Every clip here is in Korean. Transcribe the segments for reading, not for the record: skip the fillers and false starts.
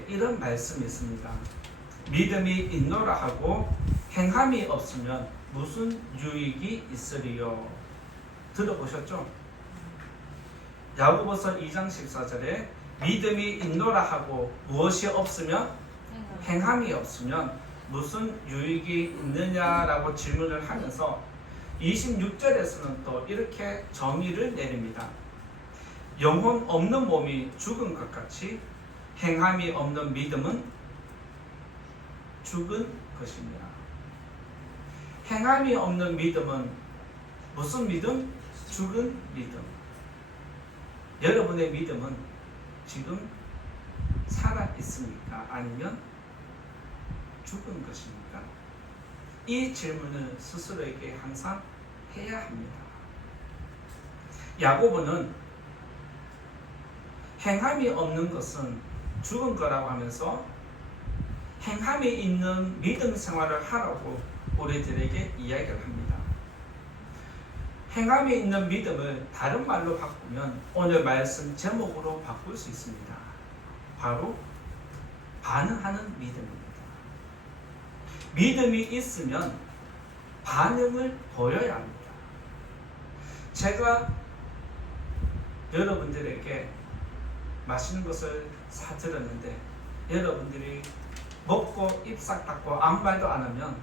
10절에 이런 말씀이 있습니다. 믿음이 있노라 하고 행함이 없으면 무슨 유익이 있으리요. 들어보셨죠? 야고보서 2장 14절에 믿음이 있노라 하고 무엇이 없으면 행함이 없으면 무슨 유익이 있느냐라고 질문을 하면서 26절에서는 또 이렇게 정의를 내립니다. 영혼 없는 몸이 죽은 것 같이 행함이 없는 믿음은 죽은 것입니다. 행함이 없는 믿음은 무슨 믿음? 죽은 믿음. 여러분의 믿음은 지금 살아 있습니까? 아니면 죽은 것입니까? 이 질문을 스스로에게 항상 해야 합니다. 야고보는 행함이 없는 것은 죽은 거라고 하면서 행함이 있는 믿음 생활을 하라고 우리들에게 이야기를 합니다. 행함이 있는 믿음을 다른 말로 바꾸면 오늘 말씀 제목으로 바꿀 수 있습니다. 바로 반응하는 믿음입니다. 믿음이 있으면 반응을 보여야 합니다. 제가 여러분들에게 맛있는 것을 사드렸는데 여러분들이 먹고 입 싹 닫고 아무 말도 안 하면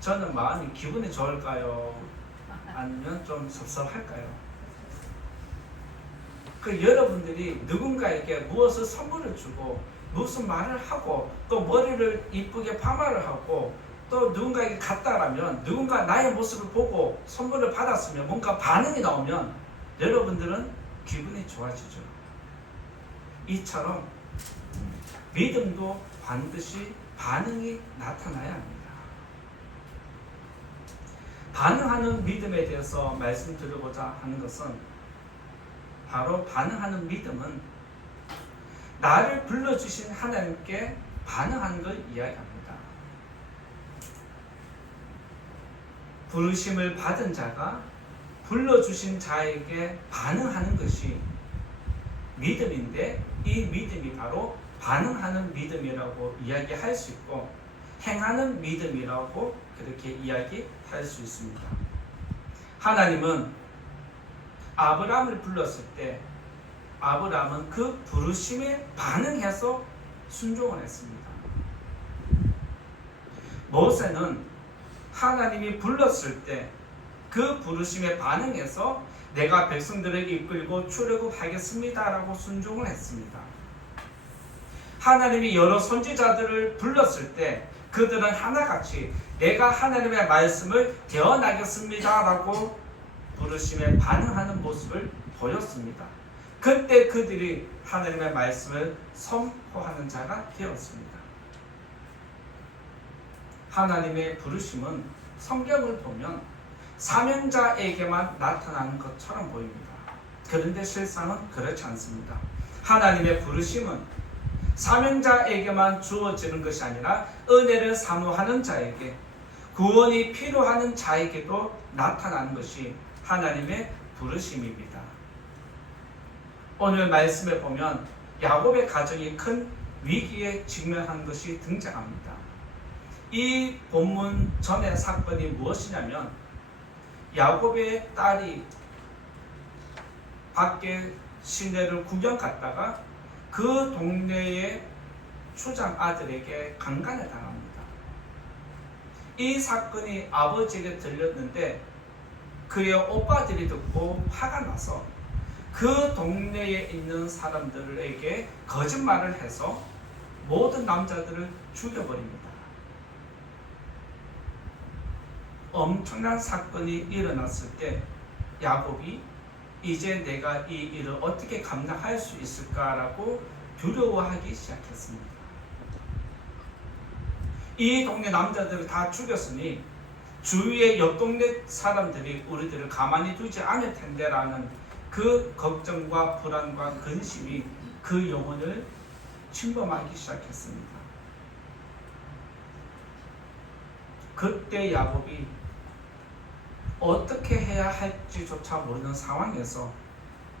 저는 마음이 기분이 좋을까요? 아니면 좀 섭섭할까요? 그 여러분들이 누군가에게 무엇을 선물을 주고 무슨 말을 하고 또 머리를 이쁘게 파마를 하고 또 누군가에게 갔다라면 누군가 나의 모습을 보고 선물을 받았으면 뭔가 반응이 나오면 여러분들은 기분이 좋아지죠. 이처럼 믿음도 반드시 반응이 나타나야 합니다. 반응하는 믿음에 대해서 말씀드리고자 하는 것은 바로 반응하는 믿음은 나를 불러주신 하나님께 반응하는 걸 이야기합니다. 부르심을 받은 자가 불러주신 자에게 반응하는 것이 믿음인데 이 믿음이 바로 반응하는 믿음이라고 이야기할 수 있고 행하는 믿음이라고 그렇게 이야기할 수 있습니다. 하나님은 아브라함을 불렀을 때 아브라함은 그 부르심에 반응해서 순종을 했습니다. 모세는 하나님이 불렀을 때 그 부르심에 반응해서 내가 백성들을 이끌고 출애굽하겠습니다 라고 순종을 했습니다. 하나님이 여러 선지자들을 불렀을 때 그들은 하나같이 내가 하나님의 말씀을 대언하겠습니다 라고 부르심에 반응하는 모습을 보였습니다. 그때 그들이 하나님의 말씀을 선포하는 자가 되었습니다. 하나님의 부르심은 성경을 보면 사명자에게만 나타나는 것처럼 보입니다. 그런데 실상은 그렇지 않습니다. 하나님의 부르심은 사명자에게만 주어지는 것이 아니라 은혜를 사모하는 자에게 구원이 필요한 자에게도 나타나는 것이 하나님의 부르심입니다. 오늘 말씀에 보면 야곱의 가정이 큰 위기에 직면한 것이 등장합니다. 이 본문 전의 사건이 무엇이냐면 야곱의 딸이 밖에 시내를 구경 갔다가 그 동네의 추장 아들에게 강간을 당합니다. 이 사건이 아버지에게 들렸는데 그의 오빠들이 듣고 화가 나서 그 동네에 있는 사람들에게 거짓말을 해서 모든 남자들을 죽여버립니다. 엄청난 사건이 일어났을 때 야곱이 이제 내가 이 일을 어떻게 감당할 수 있을까라고 두려워하기 시작했습니다. 이 동네 남자들을 다 죽였으니 주위의 옆 동네 사람들이 우리들을 가만히 두지 않을 텐데라는 그 걱정과 불안과 근심이 그 영혼을 침범하기 시작했습니다. 그때 야곱이 어떻게 해야 할지조차 모르는 상황에서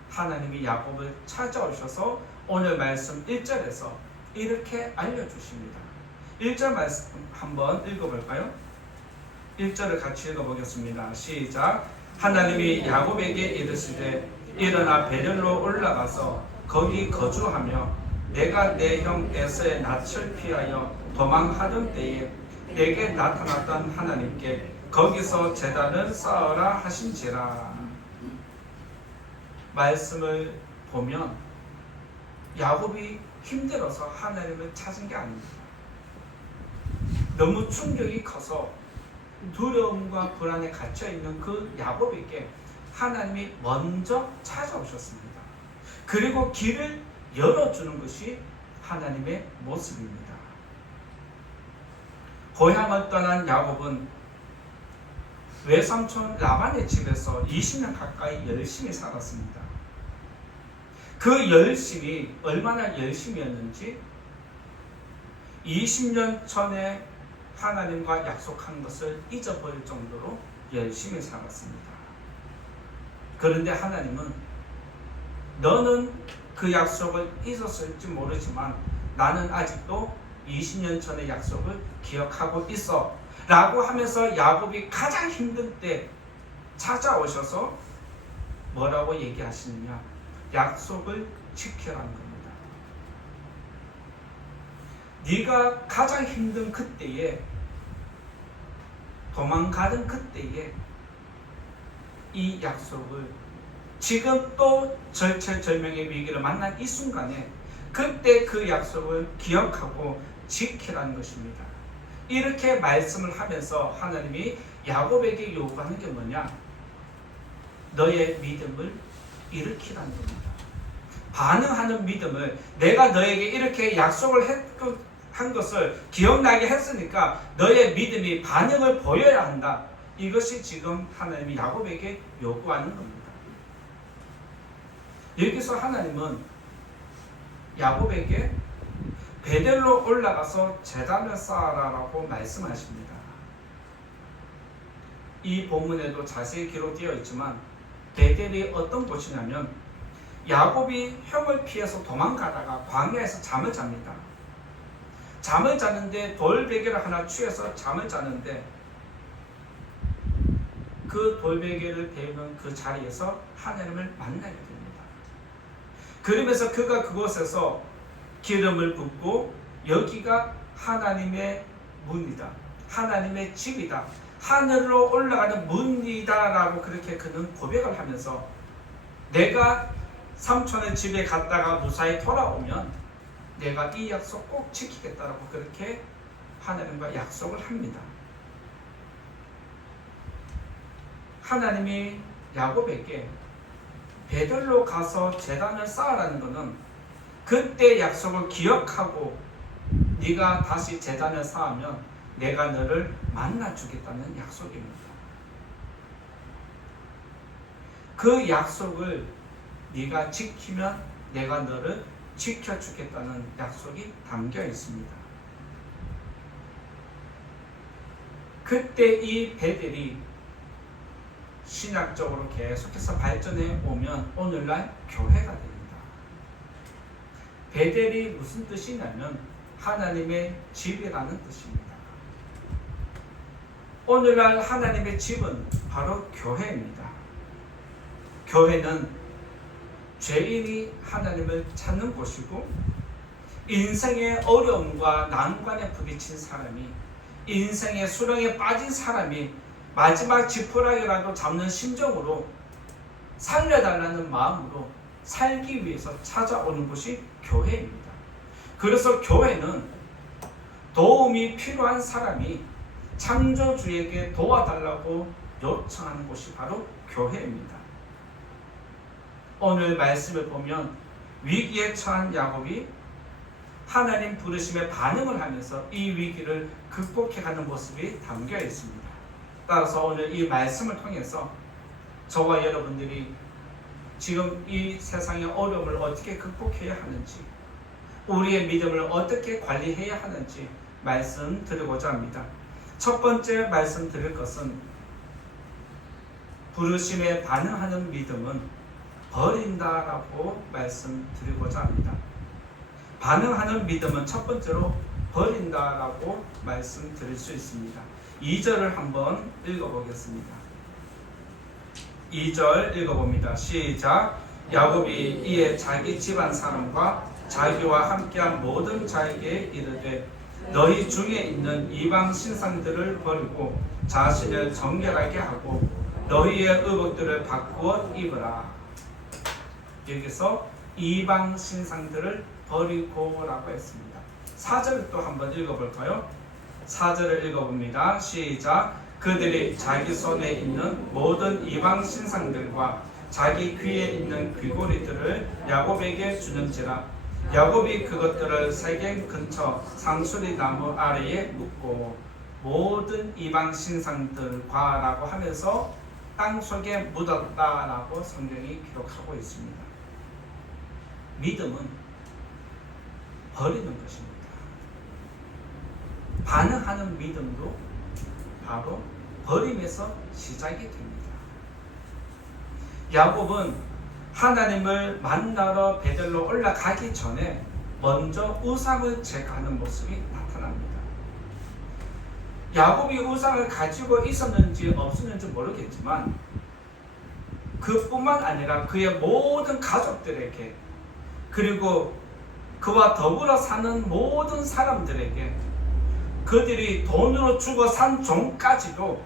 하나님이 야곱을 찾아오셔서 오늘 말씀 1절에서 이렇게 알려주십니다. 1절 말씀 한번 읽어볼까요? 1절을 같이 읽어보겠습니다. 시작. 하나님이 야곱에게 이르시되 일어나 베델로 올라가서 거기 거주하며 내가 내 형 에서의 낯을 피하여 도망하던 때에 내게 나타났던 하나님께 거기서 제단을 쌓으라 하신지라. 말씀을 보면 야곱이 힘들어서 하나님을 찾은 게 아닙니다. 너무 충격이 커서 두려움과 불안에 갇혀있는 그 야곱에게 하나님이 먼저 찾아오셨습니다. 그리고 길을 열어주는 것이 하나님의 모습입니다. 고향을 떠난 야곱은 외삼촌 라반의 집에서 20년 가까이 열심히 살았습니다. 그 열심이 얼마나 열심이었는지 20년 전에 하나님과 약속한 것을 잊어버릴 정도로 열심히 살았습니다. 그런데 하나님은 너는 그 약속을 잊었을지 모르지만 나는 아직도 20년 전의 약속을 기억하고 있어 라고 하면서 야곱이 가장 힘든 때 찾아오셔서 뭐라고 얘기하시느냐, 약속을 지키라는 겁니다. 네가 가장 힘든 그때에, 도망가던 그때에 이 약속을, 지금 또 절체절명의 위기를 만난 이 순간에 그때 그 약속을 기억하고 지키라는 것입니다. 이렇게 말씀을 하면서 하나님이 야곱에게 요구하는 게 뭐냐? 너의 믿음을 일으키라는 겁니다. 반응하는 믿음을, 내가 너에게 이렇게 약속을 한 것을 기억나게 했으니까 너의 믿음이 반응을 보여야 한다. 이것이 지금 하나님이 야곱에게 요구하는 겁니다. 여기서 하나님은 야곱에게 베델로 올라가서 제단을 쌓아라라고 말씀하십니다. 이 본문에도 자세히 기록되어 있지만 베델이 어떤 곳이냐면 야곱이 형을 피해서 도망가다가 광야에서 잠을 잡니다. 잠을 자는데 돌베개를 하나 취해서 잠을 자는데 그 돌베개를 대는 그 자리에서 하나님을 만나게 됩니다. 그러면서 그가 그곳에서 기름을 붓고 여기가 하나님의 문이다, 하나님의 집이다, 하늘로 올라가는 문이다 라고 그렇게 그는 고백을 하면서 내가 삼촌의 집에 갔다가 무사히 돌아오면 내가 이 약속 꼭 지키겠다라고 그렇게 하나님과 약속을 합니다. 하나님이 야곱에게 베델로 가서 제단을 쌓으라는 것은 그때 약속을 기억하고 네가 다시 제단을 쌓으면 내가 너를 만나주겠다는 약속입니다. 그 약속을 네가 지키면 내가 너를 지켜주겠다는 약속이 담겨 있습니다. 그때 이 베델이 신학적으로 계속해서 발전해 오면 오늘날 교회가 됩니다. 베델이 무슨 뜻이냐면 하나님의 집이라는 뜻입니다. 오늘날 하나님의 집은 바로 교회입니다. 교회는 죄인이 하나님을 찾는 곳이고 인생의 어려움과 난관에 부딪힌 사람이, 인생의 수렁에 빠진 사람이 마지막 지푸라기라도 잡는 심정으로 살려달라는 마음으로 살기 위해서 찾아오는 곳이 교회입니다. 그래서 교회는 도움이 필요한 사람이 창조주에게 도와달라고 요청하는 곳이 바로 교회입니다. 오늘 말씀을 보면 위기에 처한 야곱이 하나님 부르심에 반응을 하면서 이 위기를 극복해가는 모습이 담겨 있습니다. 따라서 오늘 이 말씀을 통해서 저와 여러분들이 지금 이 세상의 어려움을 어떻게 극복해야 하는지, 우리의 믿음을 어떻게 관리해야 하는지 말씀드리고자 합니다. 첫 번째 말씀드릴 것은 부르심에 반응하는 믿음은 버린다라고 말씀드리고자 합니다. 반응하는 믿음은 첫 번째로 버린다라고 말씀드릴 수 있습니다. 2절을 한번 읽어보겠습니다. 2절 읽어봅니다. 시작. 야곱이 이에 자기 집안 사람과 자기와 함께한 모든 자에게 이르되 너희 중에 있는 이방 신상들을 버리고 자신을 정결하게 하고 너희의 의복들을 바꾸어 입으라. 여기서 이방 신상들을 버리고라고 했습니다. 4절 또 한번 읽어볼까요? 4절을 읽어봅니다. 시작. 그들이 자기 손에 있는 모든 이방 신상들과 자기 귀에 있는 귀고리들을 야곱에게 주는지라. 야곱이 그것들을 세겜 근처 상수리 나무 아래에 묻고 모든 이방 신상들과 라고 하면서 땅속에 묻었다라고 성경이 기록하고 있습니다. 믿음은 버리는 것입니다. 반응하는 믿음도 바로 버림에서 시작이 됩니다. 야곱은 하나님을 만나러 베델로 올라가기 전에 먼저 우상을 제거하는 모습이 나타납니다. 야곱이 우상을 가지고 있었는지 없었는지 모르겠지만 그뿐만 아니라 그의 모든 가족들에게 그리고 그와 더불어 사는 모든 사람들에게 그들이 돈으로 주고 산 종까지도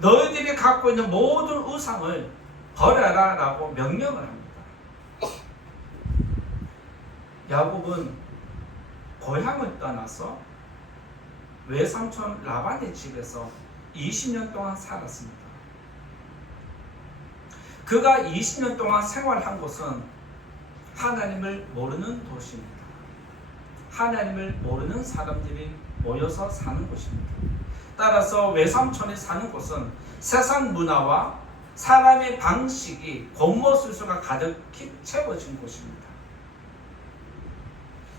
너희들이 갖고 있는 모든 우상을 버려라 라고 명령을 합니다. 야곱은 고향을 떠나서 외삼촌 라반의 집에서 20년 동안 살았습니다. 그가 20년 동안 생활한 곳은 하나님을 모르는 도시입니다. 하나님을 모르는 사람들이 모여서 사는 곳입니다. 따라서 외삼촌이 사는 곳은 세상 문화와 사람의 방식이 곤모술수가 가득히 채워진 곳입니다.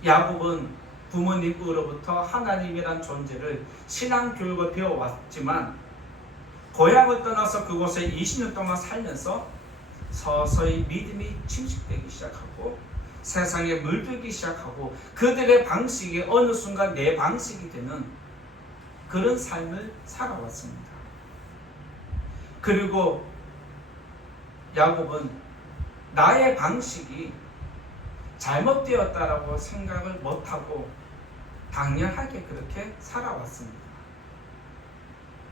야곱은 부모님으로부터 하나님이란 존재를 신앙교육을 배워왔지만 고향을 떠나서 그곳에 20년 동안 살면서 서서히 믿음이 침식되기 시작하고 세상에 물들기 시작하고 그들의 방식이 어느 순간 내 방식이 되는 그런 삶을 살아왔습니다. 그리고 야곱은 나의 방식이 잘못되었다라고 생각을 못하고 당연하게 그렇게 살아왔습니다.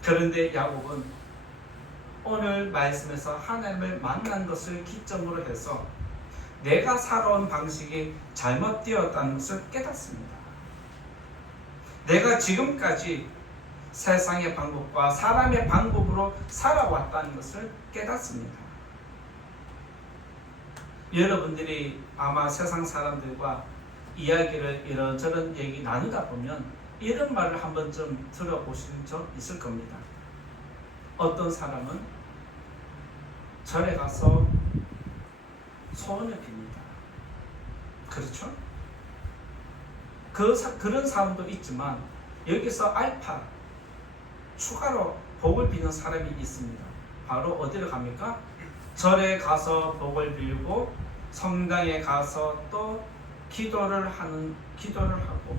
그런데 야곱은 오늘 말씀에서 하나님을 만난 것을 기점으로 해서 내가 살아온 방식이 잘못되었다는 것을 깨닫습니다. 내가 지금까지 세상의 방법과 사람의 방법으로 살아왔다는 것을 깨닫습니다. 여러분들이 아마 세상 사람들과 이야기를 이런저런 얘기 나누다 보면 이런 말을 한 번쯤 들어보신 적 있을 겁니다. 어떤 사람은 절에 가서 소원을 빕니다. 그렇죠? 그런 사람도 있지만 여기서 알파 추가로 복을 비는 사람이 있습니다. 바로 어디를 갑니까? 절에 가서 복을 빌고 성당에 가서 또 기도를 하고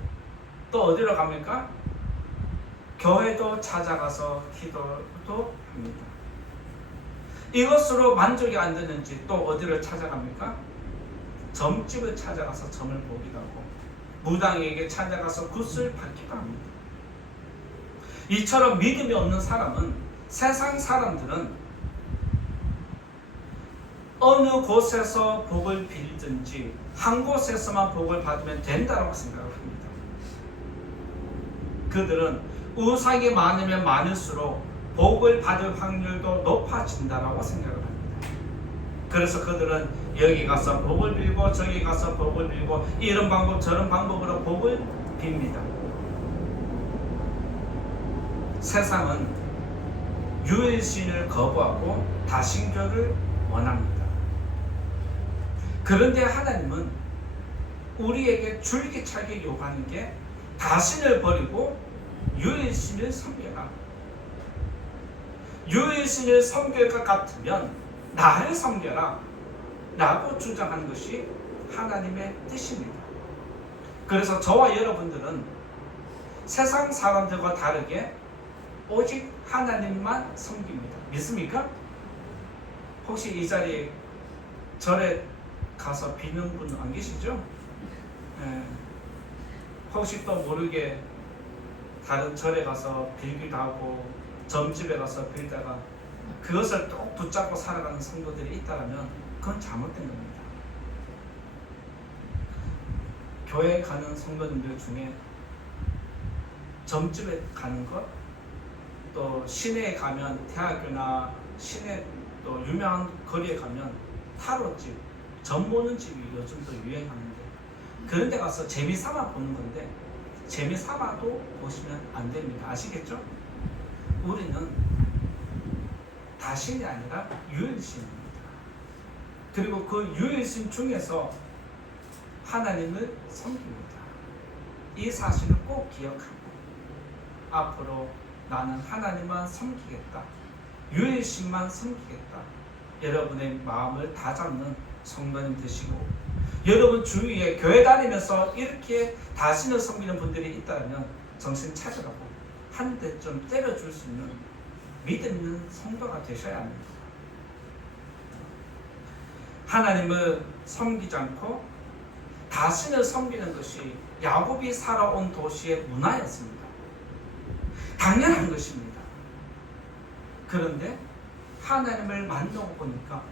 또 어디로 갑니까? 교회도 찾아가서 기도도 합니다. 이것으로 만족이 안 되는지 또 어디를 찾아갑니까? 점집을 찾아가서 점을 보기도 하고 무당에게 찾아가서 굿을 받기도 합니다. 이처럼 믿음이 없는 사람은 세상 사람들은 어느 곳에서 복을 빌든지 한 곳에서만 복을 받으면 된다고 생각을 합니다. 그들은 우상이 많으면 많을수록 복을 받을 확률도 높아진다고 생각을 합니다. 그래서 그들은 여기 가서 복을 빌고 저기 가서 복을 빌고 이런 방법 저런 방법으로 복을 빕니다. 세상은 유일신을 거부하고 다신교를 원합니다. 그런데 하나님은 우리에게 줄기차게 요구하는 게 다신을 버리고 유일신을 섬겨라. 유일신을 섬길 것 같으면 나를 섬겨라 라고 주장하는 것이 하나님의 뜻입니다. 그래서 저와 여러분들은 세상 사람들과 다르게 오직 하나님만 섬깁니다. 믿습니까? 혹시 이 자리에 절에 가서 비는 분 안 계시죠? 예. 혹시 또 모르게 다른 절에 가서 빌기도 하고 점집에 가서 빌다가 그것을 또 붙잡고 살아가는 성도들이 있다면 그건 잘못된 겁니다. 교회 가는 성도님들 중에 점집에 가는 것, 또 시내에 가면 대학교나 시내 또 유명한 거리에 가면 타로집, 점 보는 집이 요즘 또 유행하는데 그런 데 가서 재미삼아 보는 건데 재미삼아도 보시면 안 됩니다. 아시겠죠? 우리는 다신이 아니라 유일신입니다. 그리고 그 유일신 중에서 하나님을 섬깁니다. 이 사실을 꼭 기억하고 앞으로 나는 하나님만 섬기겠다. 유일신만 섬기겠다. 여러분의 마음을 다잡는 성도님 되시고 여러분 주위에 교회 다니면서 이렇게 다신을 섬기는 분들이 있다면 정신 차리라고 한 대 좀 때려줄 수 있는 믿음 있는 성도가 되셔야 합니다. 하나님을 섬기지 않고 다신을 섬기는 것이 야곱이 살아온 도시의 문화였습니다. 당연한 것입니다. 그런데 하나님을 만나고 보니까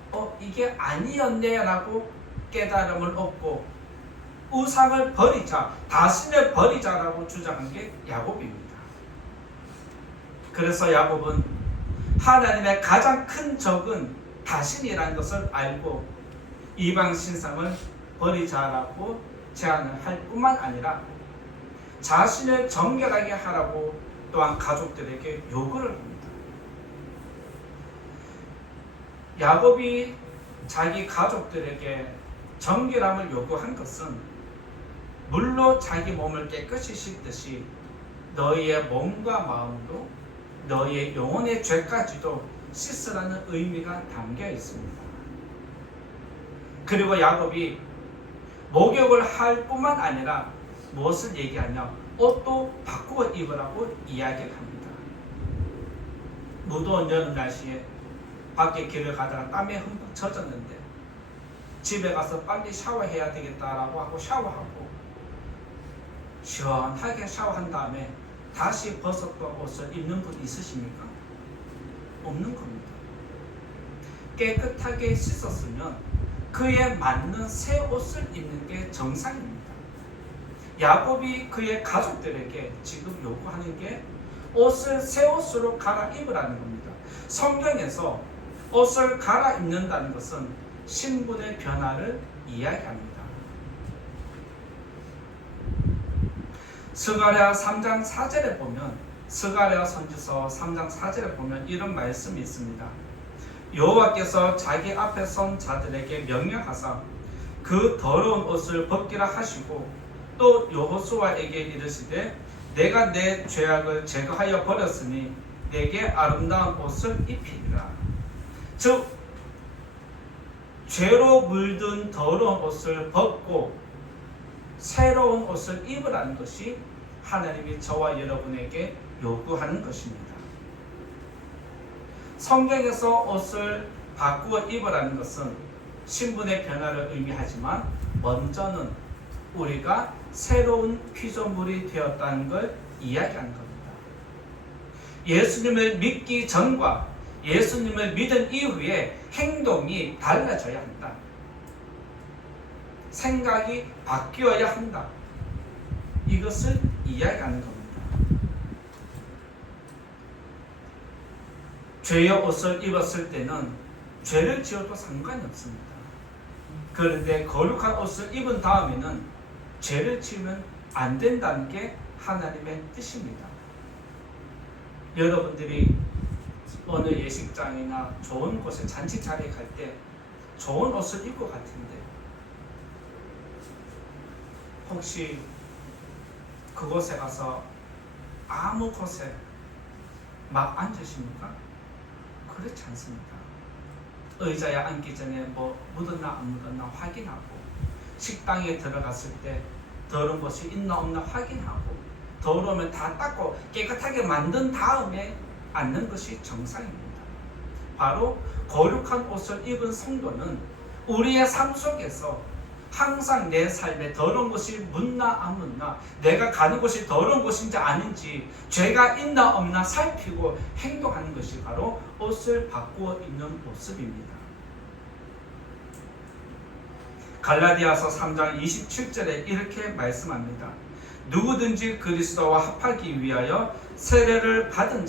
이게 아니었네 라고 깨달음을 얻고 우상을 버리자, 다신을 버리자라고 주장한 게 야곱입니다. 그래서 야곱은 하나님의 가장 큰 적은 다신이라는 것을 알고 이방 신상을 버리자라고 제안을 할 뿐만 아니라 자신을 정결하게 하라고 또한 가족들에게 요구를 합니다. 야곱이 자기 가족들에게 정결함을 요구한 것은 물로 자기 몸을 깨끗이 씻듯이 너희의 몸과 마음도 너희의 영혼의 죄까지도 씻으라는 의미가 담겨 있습니다. 그리고 야곱이 목욕을 할 뿐만 아니라 무엇을 얘기하냐? 옷도 바꾸어 입으라고 이야기를 합니다. 무더운 여름 날씨에 밖에 길을 가다가 땀에 흠뻑 젖었는데 집에 가서 빨리 샤워해야 되겠다라고 하고 샤워하고 시원하게 샤워한 다음에 다시 벗었던 옷을 입는 분 있으십니까? 없는 겁니다. 깨끗하게 씻었으면 그에 맞는 새 옷을 입는 게 정상입니다. 야곱이 그의 가족들에게 지금 요구하는 게 옷을 새 옷으로 갈아입으라는 겁니다. 성경에서 옷을 갈아입는다는 것은 신분의 변화를 이야기합니다. 스가랴 3장 4절에 보면 스가랴 선지서 3장 4절에 보면 이런 말씀이 있습니다. 여호와께서 자기 앞에 선 자들에게 명령하사 그 더러운 옷을 벗기라 하시고 또 여호수아에게 이르시되 내가 내 죄악을 제거하여 버렸으니 내게 아름다운 옷을 입히리라. 즉 죄로 물든 더러운 옷을 벗고 새로운 옷을 입으라는 것이 하나님이 저와 여러분에게 요구하는 것입니다. 성경에서 옷을 바꾸어 입으라는 것은 신분의 변화를 의미하지만 먼저는 우리가 새로운 피조물이 되었다는 걸 이야기하는 겁니다. 예수님을 믿기 전과 예수님을 믿은 이후에 행동이 달라져야 한다. 생각이 바뀌어야 한다. 이것을 이야기하는 겁니다. 죄의 옷을 입었을 때는 죄를 지어도 상관이 없습니다. 그런데 거룩한 옷을 입은 다음에는 죄를 지으면 안 된다는 게 하나님의 뜻입니다. 여러분들이 어느 예식장이나 좋은 곳에 잔치 자리에 갈 때 좋은 옷을 입고 갈 텐데 혹시 그곳에 가서 아무 곳에 막 앉으십니까? 그렇지 않습니다. 의자에 앉기 전에 뭐 묻었나 안 묻었나 확인하고 식당에 들어갔을 때 더러운 것이 있나 없나 확인하고 더러우면 다 닦고 깨끗하게 만든 다음에 앉는 것이 정상입니다. 바로 거룩한 옷을 입은 성도는 우리의 삶 속에서 항상 내 삶에 더러운 것이 묻나 안 묻나, 내가 가는 곳이 더러운 곳인지 아닌지, 죄가 있나 없나 살피고 행동하는 것이 바로 옷을 바꾸어 입는 모습입니다. 갈라디아서 3장 27절에 이렇게 말씀합니다. 누구든지 그리스도와 합하기 위하여 세례를 받은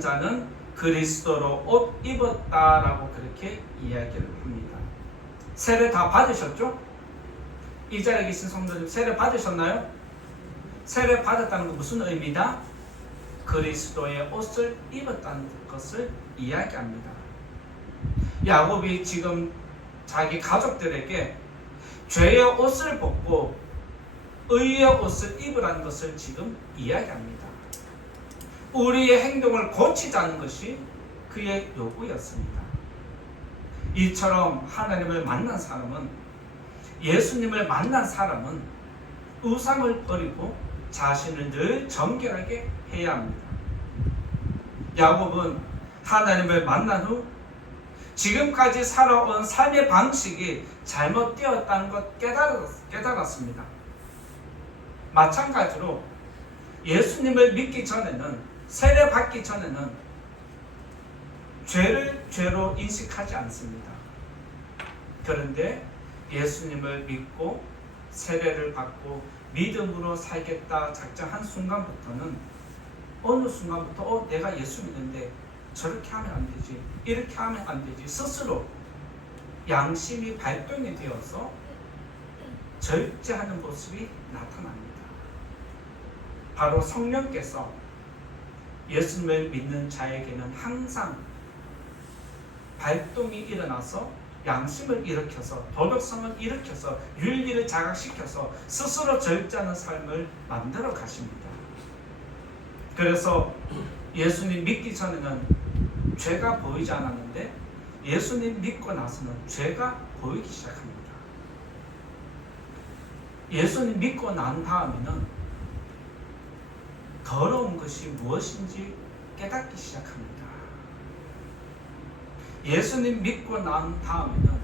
자는 그리스도로 옷 입었다라고 그렇게 이야기를 합니다. 세례 다 받으셨죠? 이 자리에 계신 성도님 세례 받으셨나요? 세례 받았다는 건 무슨 의미다? 그리스도의 옷을 입었다는 것을 이야기합니다. 야곱이 지금 자기 가족들에게 죄의 옷을 벗고 의의 옷을 입으라는 것을 지금 이야기합니다. 우리의 행동을 고치자는 것이 그의 요구였습니다. 이처럼 하나님을 만난 사람은, 예수님을 만난 사람은 우상을 버리고 자신을 늘 정결하게 해야 합니다. 야곱은 하나님을 만난 후 지금까지 살아온 삶의 방식이 잘못되었다는 것 깨달았습니다. 마찬가지로 예수님을 믿기 전에는, 세례 받기 전에는 죄를 죄로 인식하지 않습니다. 그런데 예수님을 믿고 세례를 받고 믿음으로 살겠다 작정한 순간부터는, 어느 순간부터 내가 예수 믿는데 저렇게 하면 안 되지, 이렇게 하면 안 되지, 스스로 양심이 발동이 되어서 절제하는 모습이 나타납니다. 바로 성령께서 예수님을 믿는 자에게는 항상 발동이 일어나서 양심을 일으켜서, 도덕성을 일으켜서, 윤리를 자각시켜서 스스로 절제하는 삶을 만들어 가십니다. 그래서 예수님 믿기 전에는 죄가 보이지 않았는데 예수님 믿고 나서는 죄가 보이기 시작합니다. 예수님 믿고 난 다음에는 더러운 것이 무엇인지 깨닫기 시작합니다. 예수님 믿고 난 다음에는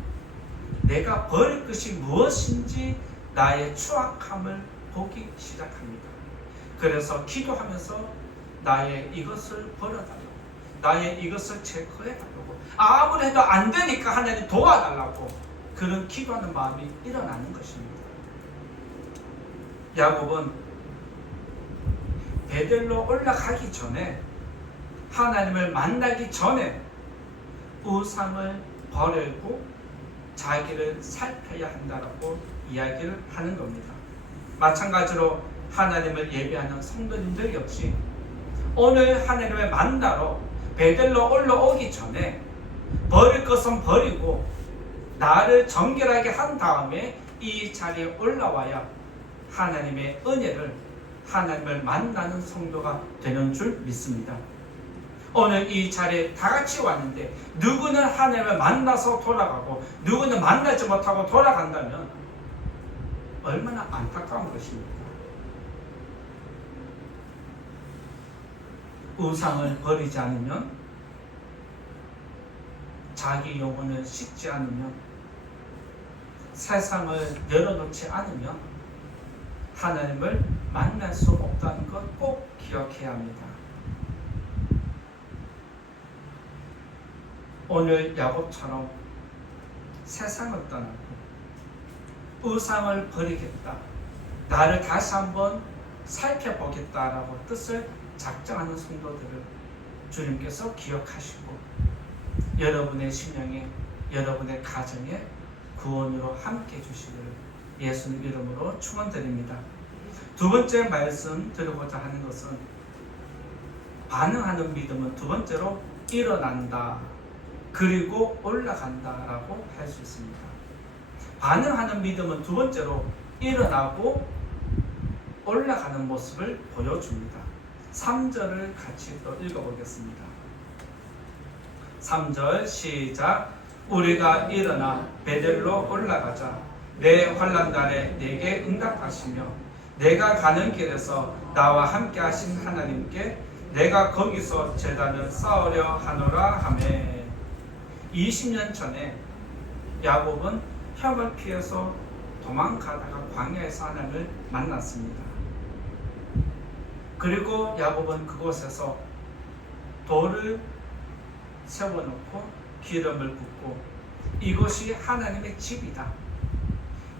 내가 버릴 것이 무엇인지 나의 추악함을 보기 시작합니다. 그래서 기도하면서 나의 이것을 버려달라고, 나의 이것을 체크해달라고, 아무리 해도 안 되니까 하나님 도와달라고 그런 기도하는 마음이 일어나는 것입니다. 야곱은 베델로 올라가기 전에, 하나님을 만나기 전에 우상을 버리고 자기를 살펴야 한다라고 이야기를 하는 겁니다. 마찬가지로 하나님을 예배하는 성도님들 역시 오늘 하나님을 만나러 베델로 올라오기 전에 버릴 것은 버리고 나를 정결하게 한 다음에 이 자리에 올라와야 하나님의 은혜를, 하나님을 만나는 성도가 되는 줄 믿습니다. 오늘 이 자리에 다 같이 왔는데 누구는 하나님을 만나서 돌아가고 누구는 만나지 못하고 돌아간다면 얼마나 안타까운 것입니까? 우상을 버리지 않으면, 자기 영혼을 씻지 않으면, 세상을 열어놓지 않으면 하나님을 만날 수 없다는 것 꼭 기억해야 합니다. 오늘 야곱처럼 세상을 떠나고 우상을 버리겠다, 나를 다시 한번 살펴보겠다라고 뜻을 작정하는 성도들을 주님께서 기억하시고 여러분의 신앙에, 여러분의 가정에 구원으로 함께 해주시기를 예수님 이름으로 축원드립니다. 두 번째 말씀 드리고자 하는 것은, 반응하는 믿음은 두 번째로 일어난다, 그리고 올라간다라고 할 수 있습니다. 반응하는 믿음은 두 번째로 일어나고 올라가는 모습을 보여줍니다. 3절을 같이 또 읽어보겠습니다. 3절 시작. 우리가 일어나 베델로 올라가자. 내 환난 날에 내게 응답하시며 내가 가는 길에서 나와 함께 하신 하나님께 내가 거기서 제단을 쌓으려 하노라 하매. 20년 전에 야곱은 형을 피해서 도망가다가 광야에서 하나님을 만났습니다. 그리고 야곱은 그곳에서 돌을 세워놓고 기름을 붓고 이곳이 하나님의 집이다,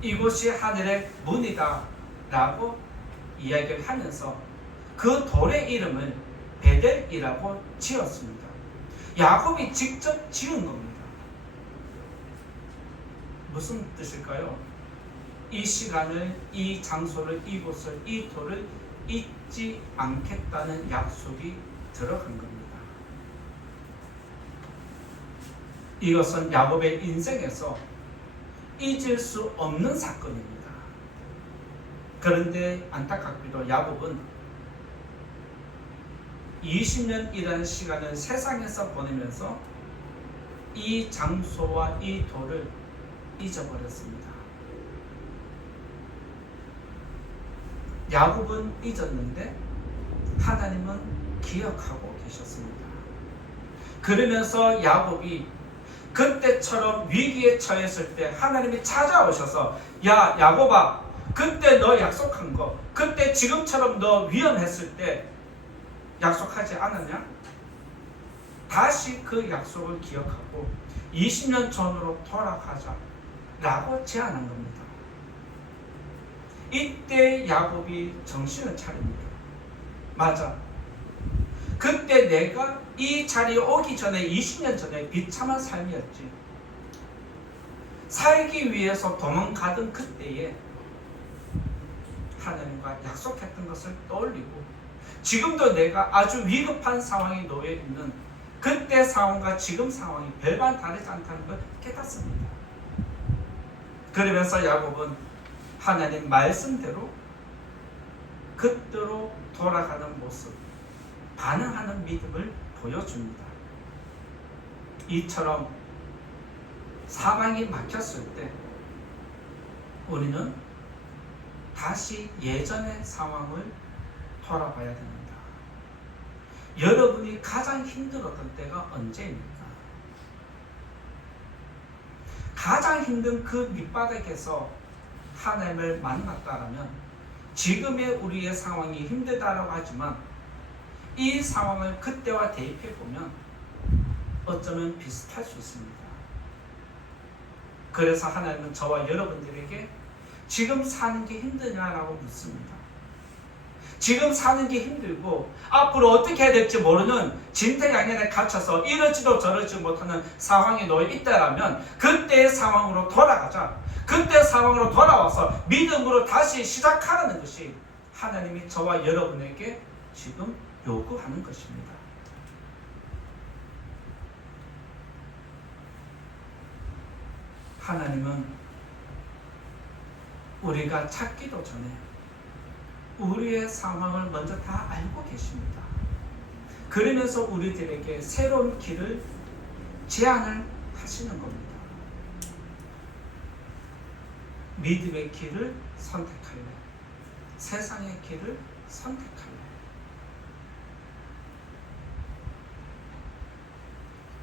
이곳이 하늘의 문이다 라고 이야기를 하면서 그 돌의 이름을 베델이라고 지었습니다. 야곱이 직접 지은 겁니다. 무슨 뜻일까요? 이 시간을, 이 장소를, 이곳을, 이 돌을 잊지 않겠다는 약속이 들어간 겁니다. 이것은 야곱의 인생에서 잊을 수 없는 사건입니다. 그런데 안타깝게도 야곱은 20년이라는 시간을 세상에서 보내면서 이 장소와 이 돌을 잊어버렸습니다. 야곱은 잊었는데 하나님은 기억하고 계셨습니다. 그러면서 야곱이 그때처럼 위기에 처했을 때 하나님이 찾아오셔서 야 야곱아, 그때 너 약속한 거, 그때 지금처럼 너 위험했을 때 약속하지 않았냐? 다시 그 약속을 기억하고 20년 전으로 돌아가자 라고 제안한 겁니다. 이때 야곱이 정신을 차립니다. 맞아, 그때 내가 이 자리에 오기 전에 20년 전에 비참한 삶이었지. 살기 위해서 도망가던 그때에 하나님과 약속했던 것을 떠올리고 지금도 내가 아주 위급한 상황에 놓여 있는 그때 상황과 지금 상황이 별반 다르지 않다는 걸 깨닫습니다. 그러면서 야곱은 하나님 말씀대로 그때로 돌아가는 모습, 반응하는 믿음을 보여줍니다. 이처럼 사방이 막혔을 때 우리는 다시 예전의 상황을 돌아봐야 됩니다. 여러분이 가장 힘들었던 때가 언제입니까? 가장 힘든 그 밑바닥에서 하나님을 만났다면 지금의 우리의 상황이 힘들다라고 하지만 이 상황을 그때와 대입해 보면 어쩌면 비슷할 수 있습니다. 그래서 하나님은 저와 여러분들에게 지금 사는 게 힘드냐라고 묻습니다. 지금 사는 게 힘들고 앞으로 어떻게 해야 될지 모르는 진퇴양난에 갇혀서 이러지도 저러지 못하는 상황에 놓여 있다라면 그때의 상황으로 돌아가자. 그때 상황으로 돌아와서 믿음으로 다시 시작하라는 것이 하나님이 저와 여러분에게 지금 요구하는 것입니다. 하나님은 우리가 찾기도 전에 우리의 상황을 먼저 다 알고 계십니다. 그러면서 우리들에게 새로운 길을 제안을 하시는 겁니다. 믿음의 길을 선택할래? 세상의 길을 선택할래?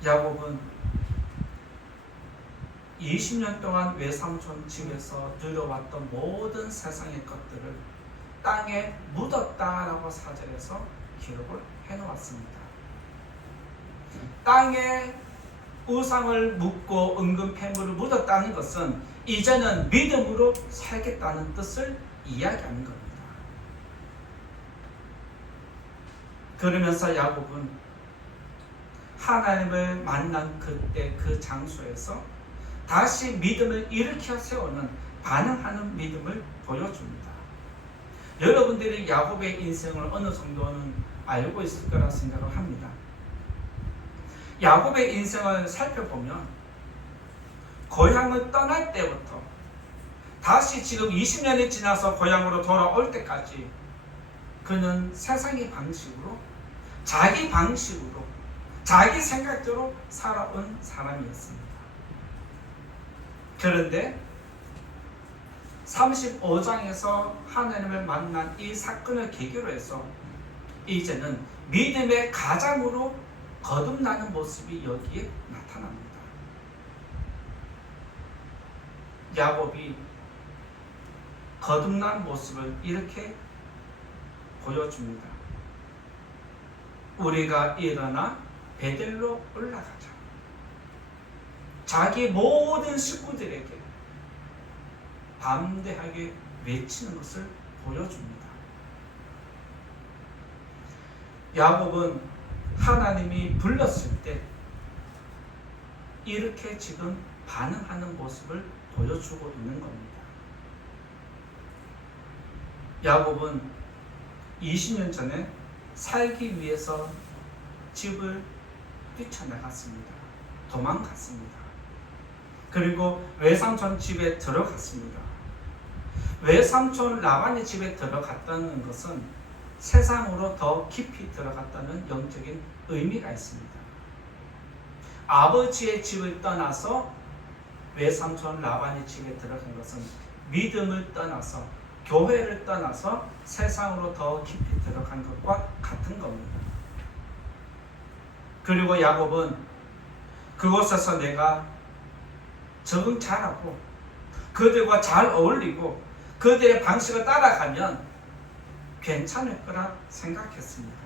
야곱은 20년 동안 외삼촌 집에서 누려왔던 모든 세상의 것들을 땅에 묻었다라고 사절에서 기록을 해놓았습니다. 땅에 우상을 묻고 은금 폐물을 묻었다는 것은 이제는 믿음으로 살겠다는 뜻을 이야기하는 겁니다. 그러면서 야곱은 하나님을 만난 그때 그 장소에서 다시 믿음을 일으켜 세우는 반응하는 믿음을 보여줍니다. 여러분들이 야곱의 인생을 어느 정도는 알고 있을 거라 생각을 합니다. 야곱의 인생을 살펴보면 고향을 떠날 때부터 다시 지금 20년이 지나서 고향으로 돌아올 때까지 그는 세상의 방식으로, 자기 방식으로, 자기 생각대로 살아온 사람이었습니다. 그런데 35장에서 하나님을 만난 이 사건을 계기로 해서 이제는 믿음의 가장으로 거듭나는 모습이 여기에 나타납니다. 야곱이 거듭난 모습을 이렇게 보여줍니다. 우리가 일어나 베델로 올라가자. 자기 모든 식구들에게 담대하게 외치는 것을 보여줍니다. 야곱은 하나님이 불렀을 때 이렇게 지금 반응하는 모습을 보여주고 있는 겁니다. 야곱은 20년 전에 살기 위해서 집을 뛰쳐나갔습니다. 도망갔습니다. 그리고 외삼촌 집에 들어갔습니다. 외삼촌 라반의 집에 들어갔다는 것은 세상으로 더 깊이 들어갔다는 영적인 의미가 있습니다. 아버지의 집을 떠나서 외삼촌 라반의 집에 들어간 것은 믿음을 떠나서 교회를 떠나서 세상으로 더 깊이 들어간 것과 같은 겁니다. 그리고 야곱은 그곳에서 내가 적응 잘하고 그들과 잘 어울리고 그들의 방식을 따라가면 괜찮을 거라 생각했습니다.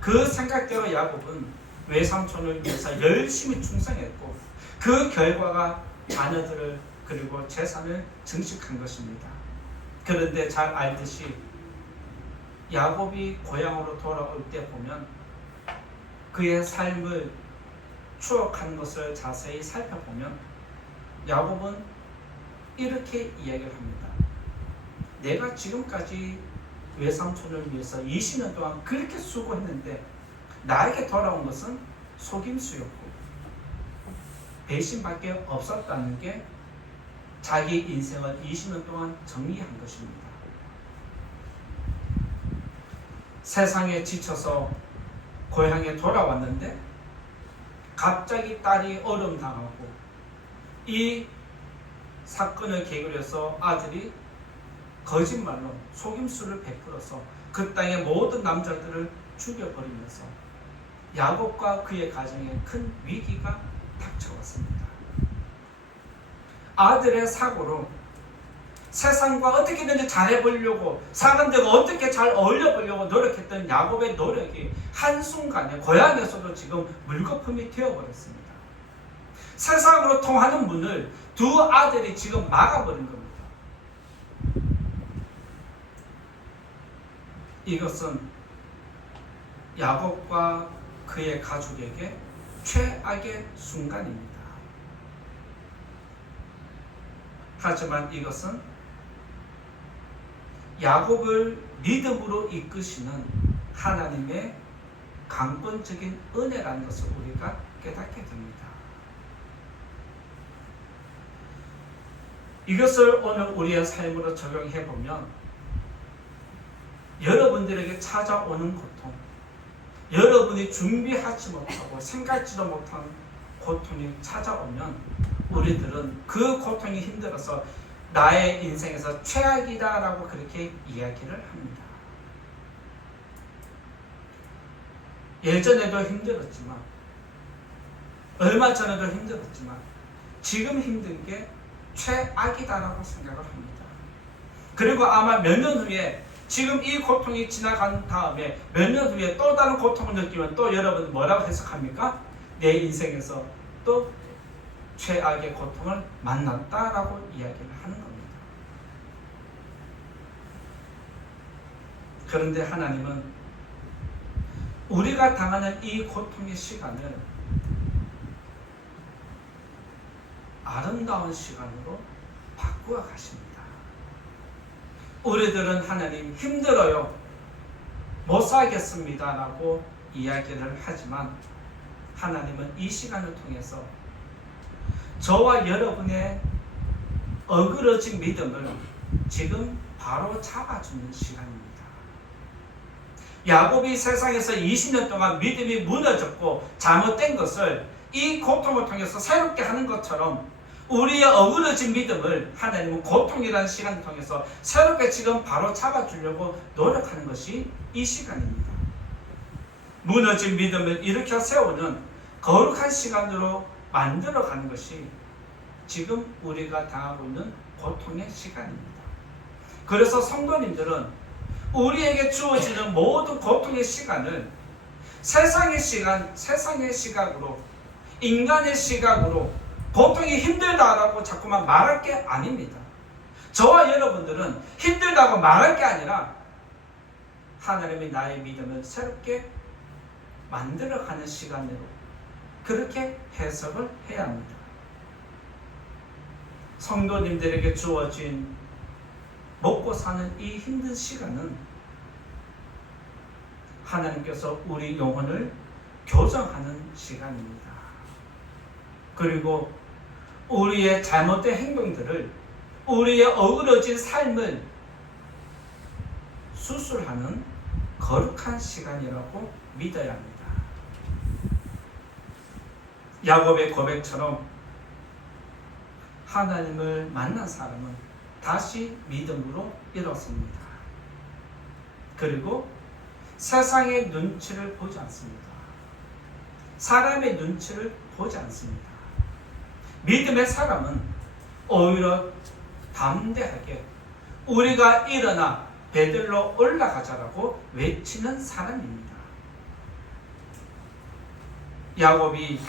그 생각대로 야곱은 외삼촌을 위해서 열심히 충성했고 그 결과가 자녀들을 그리고 재산을 증식한 것입니다. 그런데 잘 알듯이 야곱이 고향으로 돌아올 때 보면 그의 삶을 추억하는 것을 자세히 살펴보면 야곱은 이렇게 이야기를 합니다. 내가 지금까지 외삼촌을 위해서 20년 동안 그렇게 수고했는데 나에게 돌아온 것은 속임수였고 배신밖에 없었다는 게 자기 인생을 20년 동안 정리한 것입니다. 세상에 지쳐서 고향에 돌아왔는데 갑자기 딸이 어려움당하고 이 사건을 계기로 해서 아들이 거짓말로 속임수를 베풀어서 그 땅의 모든 남자들을 죽여버리면서 야곱과 그의 가정에 큰 위기가 닥쳐왔습니다. 아들의 사고로 세상과 어떻게든지 잘해보려고 사람들과 어떻게 잘 어울려보려고 노력했던 야곱의 노력이 한순간에 고향에서도 지금 물거품이 되어버렸습니다. 세상으로 통하는 문을 두 아들이 지금 막아버린 겁니다. 이것은 야곱과 그의 가족에게 최악의 순간입니다. 하지만 이것은 야곱을 믿음으로 이끄시는 하나님의 강권적인 은혜라는 것을 우리가 깨닫게 됩니다. 이것을 오늘 우리의 삶으로 적용해 보면 여러분들에게 찾아오는 고통, 여러분이 준비하지 못하고 생각지도 못한 고통이 찾아오면 우리들은 그 고통이 힘들어서 나의 인생에서 최악이다라고 그렇게 이야기를 합니다. 예전에도 힘들었지만 얼마 전에도 힘들었지만 지금 힘든 게 최악이다라고 생각을 합니다. 그리고 아마 몇 년 후에 지금 이 고통이 지나간 다음에 몇 년 후에 또 다른 고통을 느끼면 또 여러분 뭐라고 해석합니까? 내 인생에서 또 최악의 고통을 만났다라고 이야기를 하는 겁니다. 그런데 하나님은 우리가 당하는 이 고통의 시간을 아름다운 시간으로 바꾸어 가십니다. 우리들은 하나님 힘들어요, 못 살겠습니다 라고 이야기를 하지만 하나님은 이 시간을 통해서 저와 여러분의 어그러진 믿음을 지금 바로 잡아주는 시간입니다. 야곱이 세상에서 20년 동안 믿음이 무너졌고 잘못된 것을 이 고통을 통해서 새롭게 하는 것처럼 우리의 어그러진 믿음을 하나님은 고통이라는 시간을 통해서 새롭게 지금 바로 잡아주려고 노력하는 것이 이 시간입니다. 무너진 믿음을 일으켜 세우는 거룩한 시간으로 만들어가는 것이 지금 우리가 당하고 있는 고통의 시간입니다. 그래서 성도님들은 우리에게 주어지는 모든 고통의 시간을 세상의 시간, 세상의 시각으로, 인간의 시각으로 고통이 힘들다라고 자꾸만 말할 게 아닙니다. 저와 여러분들은 힘들다고 말할 게 아니라 하나님이 나의 믿음을 새롭게 만들어가는 시간으로 그렇게 해석을 해야 합니다. 성도님들에게 주어진 먹고 사는 이 힘든 시간은 하나님께서 우리 영혼을 교정하는 시간입니다. 그리고 우리의 잘못된 행동들을, 우리의 어그러진 삶을 수술하는 거룩한 시간이라고 믿어야 합니다. 야곱의 고백처럼 하나님을 만난 사람은 다시 믿음으로 일어섭니다. 그리고 세상의 눈치를 보지 않습니다. 사람의 눈치를 보지 않습니다. 믿음의 사람은 오히려 담대하게 우리가 일어나 베들로 올라가자라고 외치는 사람입니다. 야곱이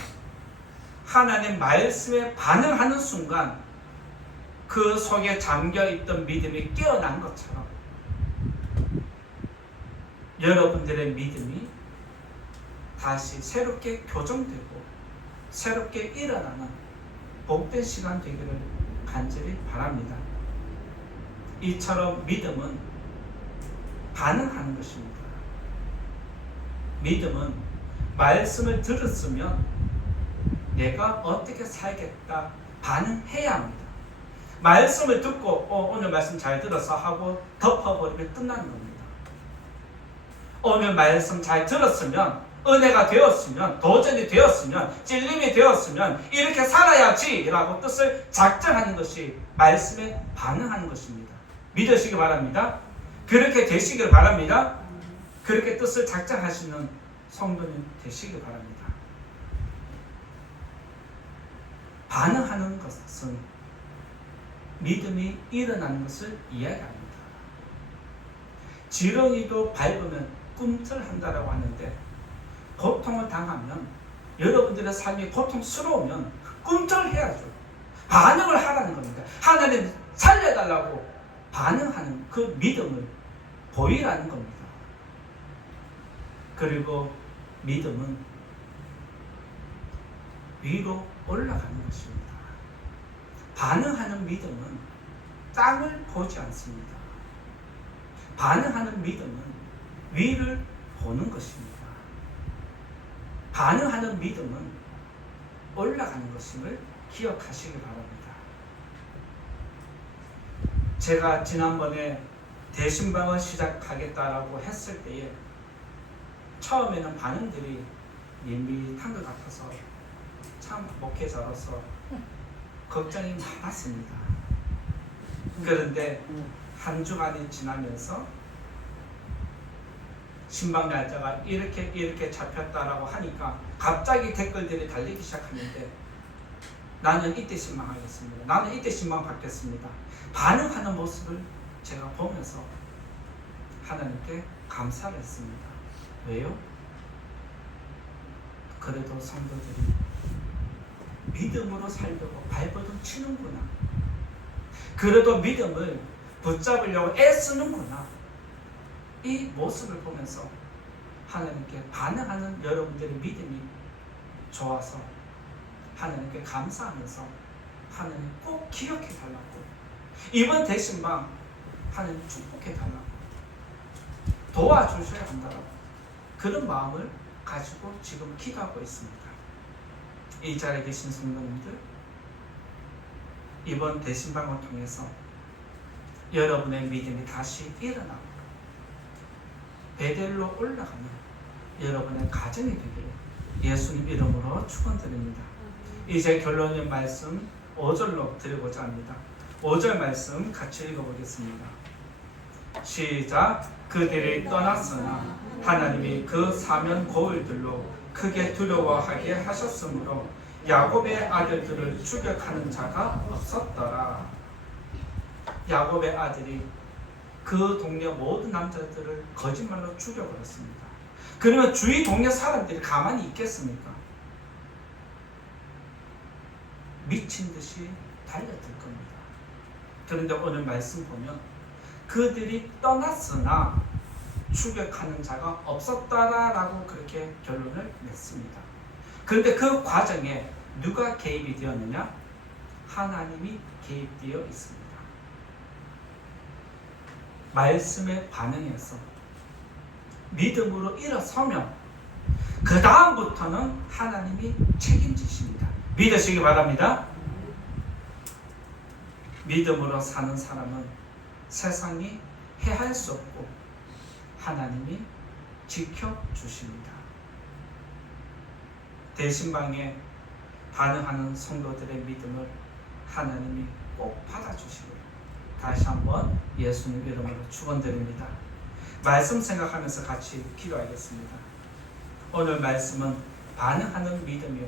하나님 말씀에 반응하는 순간 그 속에 잠겨있던 믿음이 깨어난 것처럼 여러분들의 믿음이 다시 새롭게 교정되고 새롭게 일어나는 복된 시간 되기를 간절히 바랍니다. 이처럼 믿음은 반응하는 것입니다. 믿음은 말씀을 들었으면 내가 어떻게 살겠다 반응해야 합니다. 말씀을 듣고 오늘 말씀 잘 들어서 하고 덮어버리면 끝나는 겁니다. 오늘 말씀 잘 들었으면, 은혜가 되었으면, 도전이 되었으면, 찔림이 되었으면 이렇게 살아야지 라고 뜻을 작정하는 것이 말씀에 반응하는 것입니다. 믿으시기 바랍니다. 그렇게 되시길 바랍니다. 그렇게 뜻을 작정하시는 성도님 되시기 바랍니다. 반응하는 것은 믿음이 일어나는 것을 이야기합니다. 지렁이도 밟으면 꿈틀한다라고 하는데, 고통을 당하면, 여러분들의 삶이 고통스러우면 꿈틀해야죠. 반응을 하라는 겁니다. 하나님 살려달라고 반응하는 그 믿음을 보이라는 겁니다. 그리고 믿음은 위로 올라가는 것입니다. 반응하는 믿음은 땅을 보지 않습니다. 반응하는 믿음은 위를 보는 것입니다. 반응하는 믿음은 올라가는 것임을 기억하시기 바랍니다. 제가 지난번에 대신방을 시작하겠다라고 했을 때에 처음에는 반응들이 밋밋한 것 같아서 참 목회자로서 걱정이 많았습니다. 그런데 한 주간이 지나면서 신방 날짜가 이렇게 잡혔다라고 하니까 갑자기 댓글들이 달리기 시작하는데, 나는 이때 신방하겠습니다. 나는 이때 신방 받겠습니다. 반응하는 모습을 제가 보면서 하나님께 감사를 했습니다. 왜요? 그래도 성도들이 믿음으로 살려고 발버둥 치는구나. 그래도 믿음을 붙잡으려고 애쓰는구나. 이 모습을 보면서 하나님께 반응하는 여러분들의 믿음이 좋아서 하나님께 감사하면서 하나님 꼭 기억해 달라고, 이번 대신방 하나님 축복해 달라고, 도와주셔야 한다고, 그런 마음을 가지고 지금 기도하고 있습니다. 이 자리에 계신 성도님들, 이번 대신방을 통해서 여러분의 믿음이 다시 일어나고 베델로 올라가는 여러분의 가정이 되기를 예수님 이름으로 축원드립니다. 이제 결론의 말씀 5절로 드리고자 합니다. 5절 말씀 같이 읽어보겠습니다. 시작. 그들이 떠났으나 하나님이 그 사면 거울들로 크게 두려워하게 하셨으므로 야곱의 아들들을 추격하는 자가 없었더라. 야곱의 아들이 그 동네 모든 남자들을 거짓말로 죽여버렸습니다. 그러면 주위 동네 사람들이 가만히 있겠습니까? 미친 듯이 달려들 겁니다. 그런데 오늘 말씀 보면 그들이 떠났으나 추격하는 자가 없었다라고 그렇게 결론을 냈습니다. 그런데 그 과정에 누가 개입이 되었느냐? 하나님이 개입되어 있습니다. 말씀에 반응해서 믿음으로 일어서면 그 다음부터는 하나님이 책임지십니다. 믿으시기 바랍니다. 믿음으로 사는 사람은 세상이 해할 수 없고 하나님이 지켜주십니다. 대신방에 반응하는 성도들의 믿음을 하나님이 꼭 받아주시고요. 다시 한번 예수님 이름으로 축원드립니다. 말씀 생각하면서 같이 기도하겠습니다. 오늘 말씀은 반응하는 믿음이라